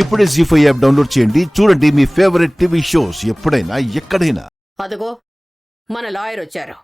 ఇప్పుడే జీ5 app download చేయండి. చూడండి మీ ఫేవరెట్ టీవీ షోస్ ఎప్పుడైనా ఎక్కడైనా. అదిగో మన లాయర్ వచ్చారు.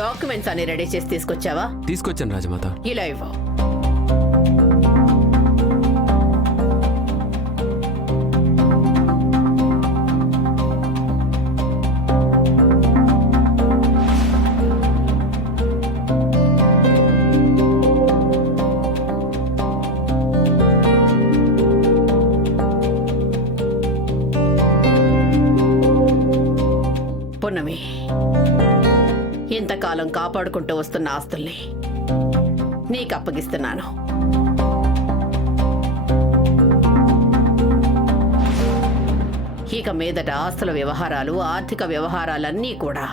డాక్యుమెంట్స్ అన్ని రెడీ చేసి తీసుకొచ్చావా? తీసుకొచ్చాను రాజమాత. ఇలా ఇవ్వు. పున్నమి, ఇంతకాలం కాపాడుకుంటూ వస్తున్న ఆస్తుల్ని నీకు అప్పగిస్తున్నాను. ఇక మీదట ఆస్తుల వ్యవహారాలు, ఆర్థిక వ్యవహారాలన్నీ కూడా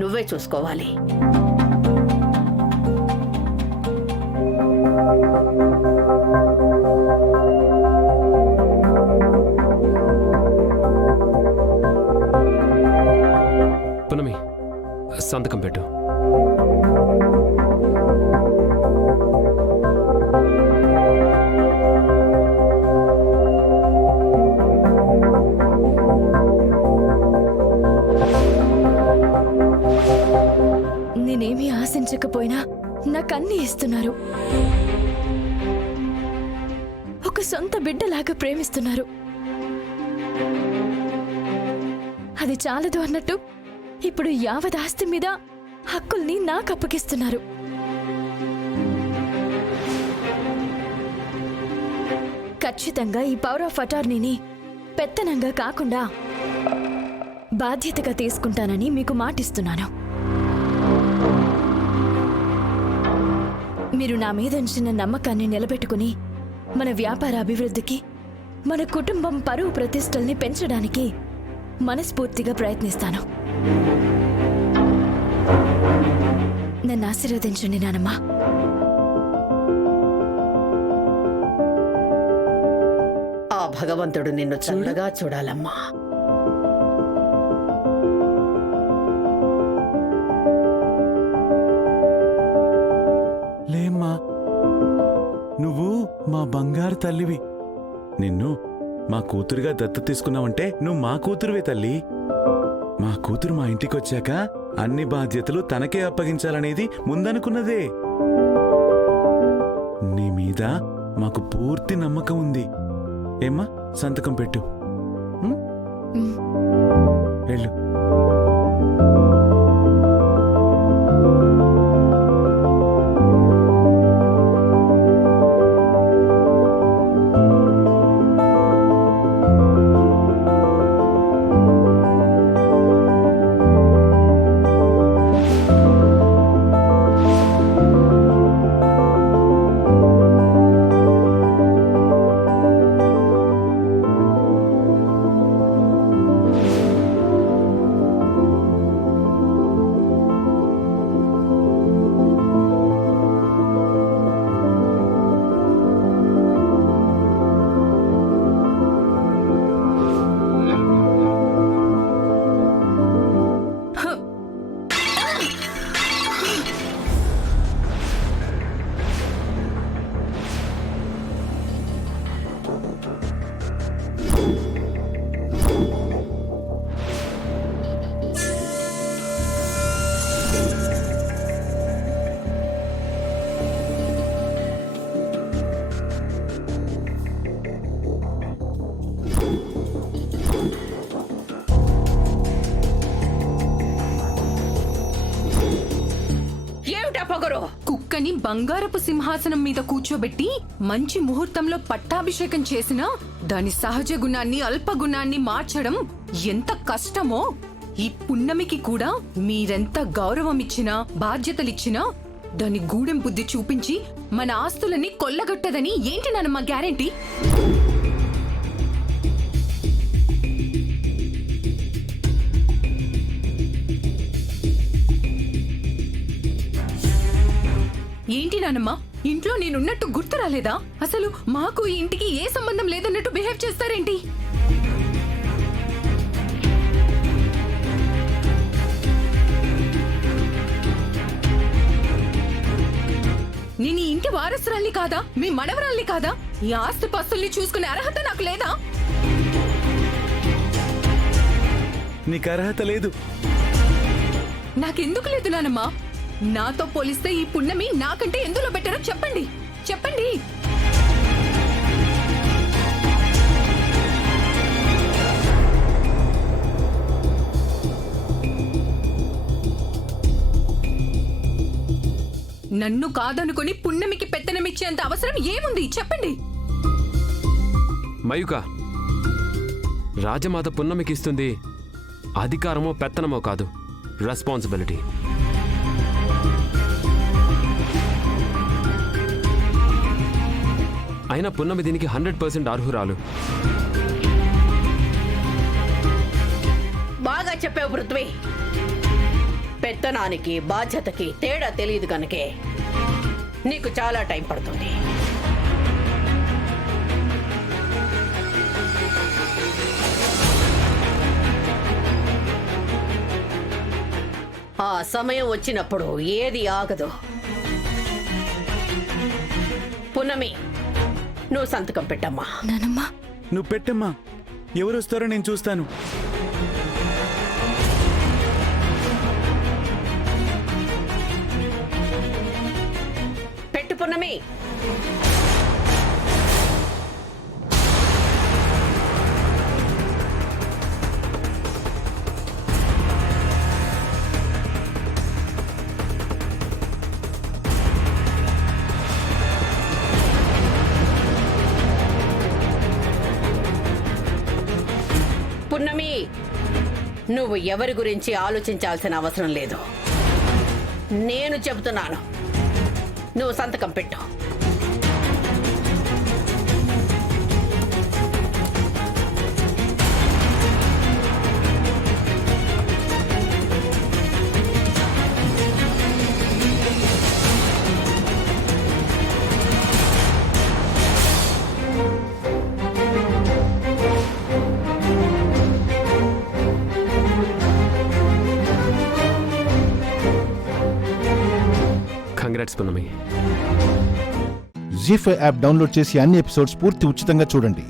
నువ్వే చూసుకోవాలి. పునమి, సంతకం పెట్టు. నేనేమీ ఆశించకపోయినా నాకన్నీ ఇస్తున్నారు. ఒక సొంత బిడ్డలాగా ప్రేమిస్తున్నారు. అది చాలదు అన్నట్టు ఇప్పుడు యావత్ ఆస్తి మీద హక్కుల్ని నాకు అప్పగిస్తున్నారు. ఖచ్చితంగా ఈ పవర్ ఆఫ్ అటార్నీని పెత్తనంగా కాకుండా బాధ్యతగా తీసుకుంటానని మీకు మాటిస్తున్నాను. మీరు నా మీద ఉంచిన నమ్మకాన్ని నిలబెట్టుకుని మన వ్యాపార అభివృద్ధికి, మన కుటుంబం పరువు ప్రతిష్టల్ని పెంచడానికి మనస్ఫూర్తిగా ప్రయత్నిస్తాను. నన్ను ఆశీర్వదించండి నానమ్మా. ఆ భగవంతుడు నిన్ను చల్లగా చూడాలమ్మా. లేమ్మా, నువ్వు మా బంగారు తల్లివి. నిన్ను మా కూతురుగా దత్తత తీసుకున్నావంటే నువ్వు మా కూతురువే తల్లి. మా కూతురు మా ఇంటికొచ్చాక అన్ని బాధ్యతలు తనకే అప్పగించాలనేది ముందనుకున్నదే. నీ మీద మాకు పూర్తి నమ్మకం ఉంది. ఏమ్మా, సంతకం పెట్టు. వెళ్ళు. పున్నమిని బంగారపు సింహాసనం మీద కూర్చోబెట్టి మంచి ముహూర్తంలో పట్టాభిషేకం చేసినా దాని సహజ గుణాన్ని అల్పగుణాన్ని మార్చడం ఎంత కష్టమో ఈ పున్నమికి కూడా మీరెంత గౌరవం ఇచ్చినా బాధ్యతలిచ్చినా దాని గూడెం బుద్ధి చూపించి మన ఆస్తులని కొల్లగొట్టదని ఏంటి నానమ్మ గ్యారెంటీ? ఏంటి నానమ్మ, ఇంట్లో నేనున్నట్టు గుర్తు రాలేదా? అసలు మాకు ఈ ఇంటికి ఏ సంబంధం లేదన్నట్టు బిహేవ్ చేస్తారేంటి? నేను ఈ ఇంటి వారసురాల్ని కాదా? మీ మనవరాల్ని కాదా? ఈ ఆస్తి పాస్తుల్ని చూసుకునే అర్హత నాకు లేదా? నీకు అర్హత లేదు. నాకెందుకు లేదు నానమ్మా? నాతో పోలిస్తే ఈ పున్నమి నాకంటే ఎందులో బెటరో చెప్పండి, చెప్పండి. నన్ను కాదనుకొని పున్నమికి పెత్తనమిచ్చేంత అవసరం ఏముంది చెప్పండి. మయూక, రాజమాత పున్నమికిస్తుంది అధికారమో పెత్తనమో కాదు, రెస్పాన్సిబిలిటీ. అయినా పున్నమి దీనికి 100% అర్హురాలు. బాగా చెప్పావు పృథ్వీ. పెత్తనానికి బాధ్యతకి తేడా తెలియదు కనుకే నీకు చాలా టైం పడుతుంది. ఆ సమయం వచ్చినప్పుడు ఏది ఆగదు. పున్నమి, నువ్వు సంతకం పెట్టమ్మా. నానమ్మా, నువ్వు పెట్టమ్మా. ఎవరు వస్తారో నేను చూస్తాను. పెట్టు పున్నమి. పున్నమి, నువ్వు ఎవరి గురించి ఆలోచించాల్సిన అవసరం లేదు. నేను చెబుతున్నాను, నువ్వు సంతకం పెట్టు. కంగ్రాట్స్ పున్నమి. జీ5 యాప్ డౌన్లోడ్ చేసి అన్ని ఎపిసోడ్స్ పూర్తి ఉచితంగా చూడండి.